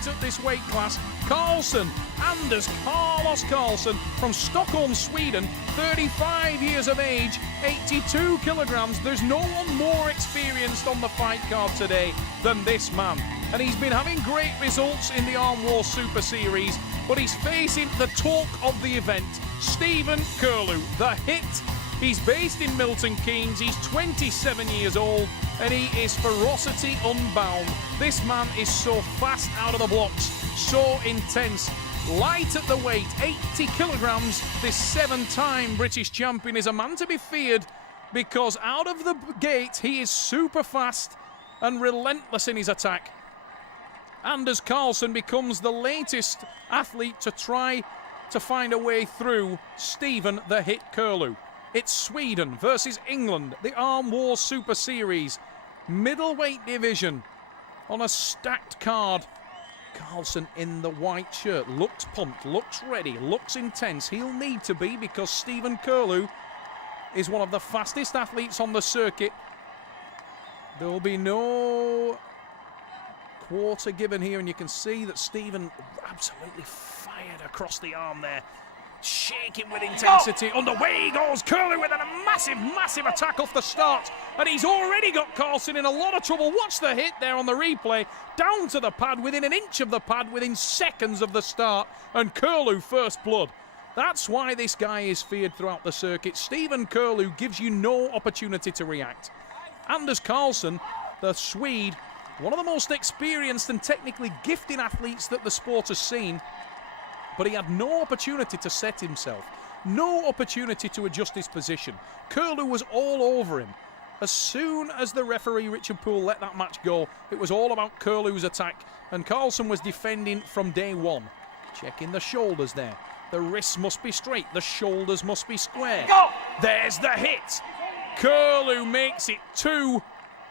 fight at this weight class. Karlsson, Anders Karlsson from Stockholm, Sweden, 35 years of age, 82 kilograms. There's no one more experienced on the fight card today than this man. And he's been having great results in the Arm War Super Series, but he's facing the talk of the event, Stephen Kirlew, the hit. He's based in Milton Keynes, he's 27 years old, and he is ferocity unbound. This man is so fast out of the blocks, so intense. Light at the weight, 80 kilograms, this 7-time British champion is a man to be feared because out of the gate he is super fast and relentless in his attack. Anders Karlsson becomes the latest athlete to try to find a way through Stephen the Hit Kirlew. It's Sweden versus England, the Arm War Super Series, middleweight division on a stacked card. Karlsson in the white shirt, looks pumped, looks ready, looks intense. He'll need to be because Stephen Kirlew is one of the fastest athletes on the circuit. There will be no quarter given here, and you can see that Stephen absolutely fired across the arm there, shaking with intensity. Underway he goes, Kirlew with a massive attack off the start, and he's already got Karlsson in a lot of trouble. Watch the hit there on the replay, down to the pad, within an inch of the pad, within seconds of the start, and Kirlew first blood. That's why this guy is feared throughout the circuit. Stephen Kirlew gives you no opportunity to react. Anders Karlsson, the Swede, one of the most experienced and technically gifted athletes that the sport has seen, but he had no opportunity to set himself, no opportunity to adjust his position. Kirlew was all over him. As soon as the referee Richard Poole let that match go, it was all about Kirlew's attack, and Karlsson was defending from day one. Checking the shoulders there. The wrists must be straight, the shoulders must be square. There's the hit. Kirlew makes it 2.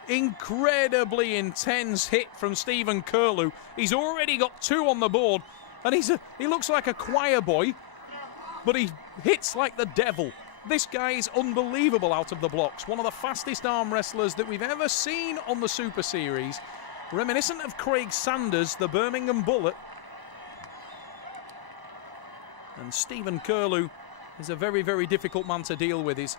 Incredibly intense hit from Stephen Kirlew. He's already got 2 on the board, and he looks like a choir boy, but he hits like the devil. This guy is unbelievable out of the blocks. One of the fastest arm wrestlers that we've ever seen on the Super Series. Reminiscent of Craig Sanders, the Birmingham Bullet. And Stephen Kirlew is a very difficult man to deal with. His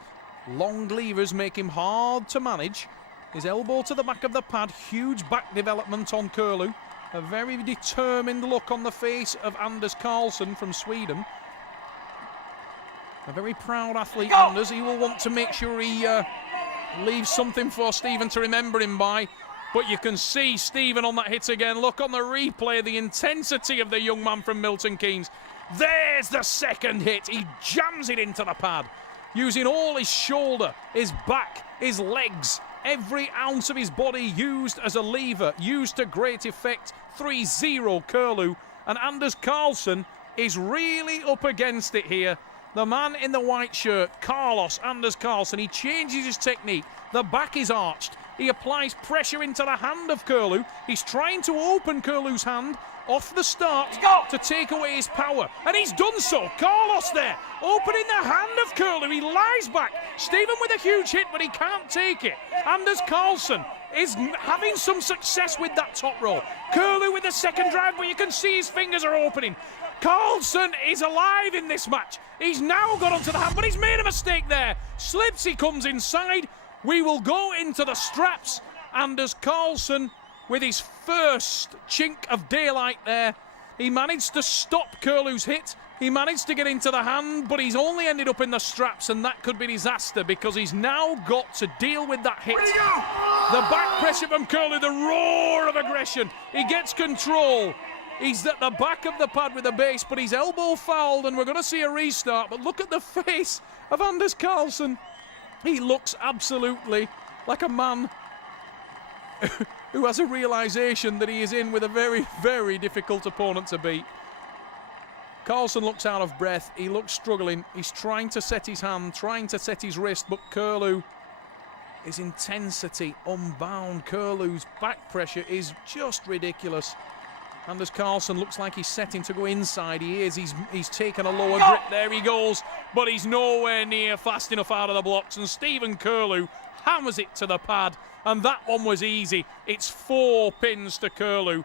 long levers make him hard to manage. His elbow to the back of the pad, huge back development on Kirlew. A very determined look on the face of Anders Karlsson from Sweden. A very proud athlete, Anders. He will want to make sure he leaves something for Stephen to remember him by. But you can see Stephen on that hit again. Look on the replay, the intensity of the young man from Milton Keynes. There's the second hit. He jams it into the pad, using all his shoulder, his back, his legs. Every ounce of his body used as a lever, used to great effect. 3-0 Kirlew, and Anders Karlsson is really up against it here. The man in the white shirt, Anders Karlsson, he changes his technique. The back is arched. He applies pressure into the hand of Kirlew. He's trying to open Kirlew's hand off the start to take away his power, and he's done so. Carlos there, opening the hand of Kirlew. He lies back. Stephen with a huge hit, but he can't take it. Anders Karlsson is having some success with that top roll. Kirlew with the second drive, but you can see his fingers are opening. Karlsson is alive in this match. He's now got onto the hand, but he's made a mistake there. Slips, he comes inside. We will go into the straps. Anders Karlsson with his first chink of daylight there. He managed to stop Kirlew's hit. He managed to get into the hand, but he's only ended up in the straps, and that could be disaster because he's now got to deal with that hit. The back pressure from Kirlew, the roar of aggression. He gets control. He's at the back of the pad with the base, but his elbow fouled, and we're going to see a restart. But look at the face of Anders Karlsson. He looks absolutely like a man who has a realisation that he is in with a very difficult opponent to beat. Karlsson looks out of breath. He looks struggling. He's trying to set his hand, trying to set his wrist, but Kirlew, his intensity unbound. Kirlew's back pressure is just ridiculous. Anders Karlsson looks like he's setting to go inside. He is. He's taken a lower grip. There he goes, but he's nowhere near fast enough out of the blocks, and Stephen Kirlew hammers it to the pad, and that one was easy. It's 4 pins to Kirlew.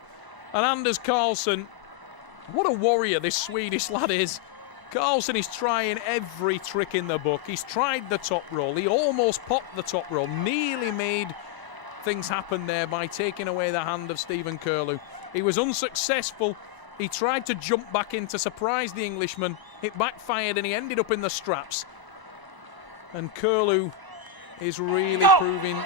And Anders Karlsson, what a warrior this Swedish lad is. Karlsson is trying every trick in the book. He's tried the top roll. He almost popped the top roll. Nearly made things happen there by taking away the hand of Stephen Kirlew. He was unsuccessful. He tried to jump back in to surprise the Englishman. It backfired and he ended up in the straps. And Kirlew is really proving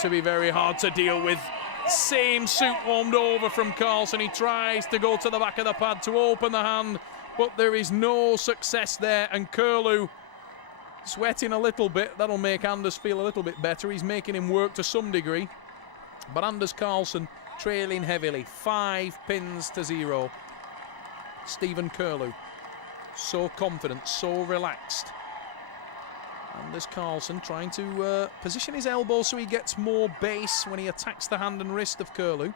to be very hard to deal with. Same suit warmed over from Karlsson. He tries to go to the back of the pad to open the hand, but there is no success there. And Kirlew sweating a little bit. That'll make Anders feel a little bit better. He's making him work to some degree. But Anders Karlsson trailing heavily. 5 pins to 0. Stephen Kirlew, so confident, so relaxed. Anders Karlsson trying to position his elbow so he gets more base when he attacks the hand and wrist of Kirlew.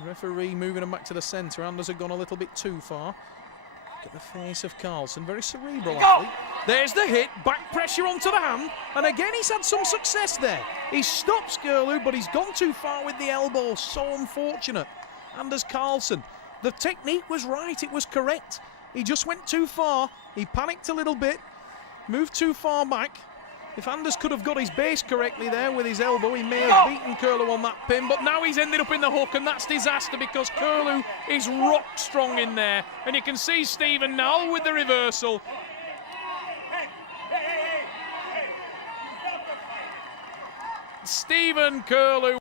The referee moving him back to the centre. Anders had gone a little bit too far. Look at the face of Karlsson, very cerebral athlete. There's the hit, back pressure onto the hand, and again he's had some success there. He stops Kirlew, but he's gone too far with the elbow. So unfortunate. Anders Karlsson. The technique was right, it was correct. He just went too far. He panicked a little bit, moved too far back. If Anders could have got his base correctly there with his elbow, he may have beaten Kirlew on that pin, but now he's ended up in the hook, and that's disaster because Kirlew is rock strong in there. And you can see Stephen now with the reversal. Stephen Kirlew.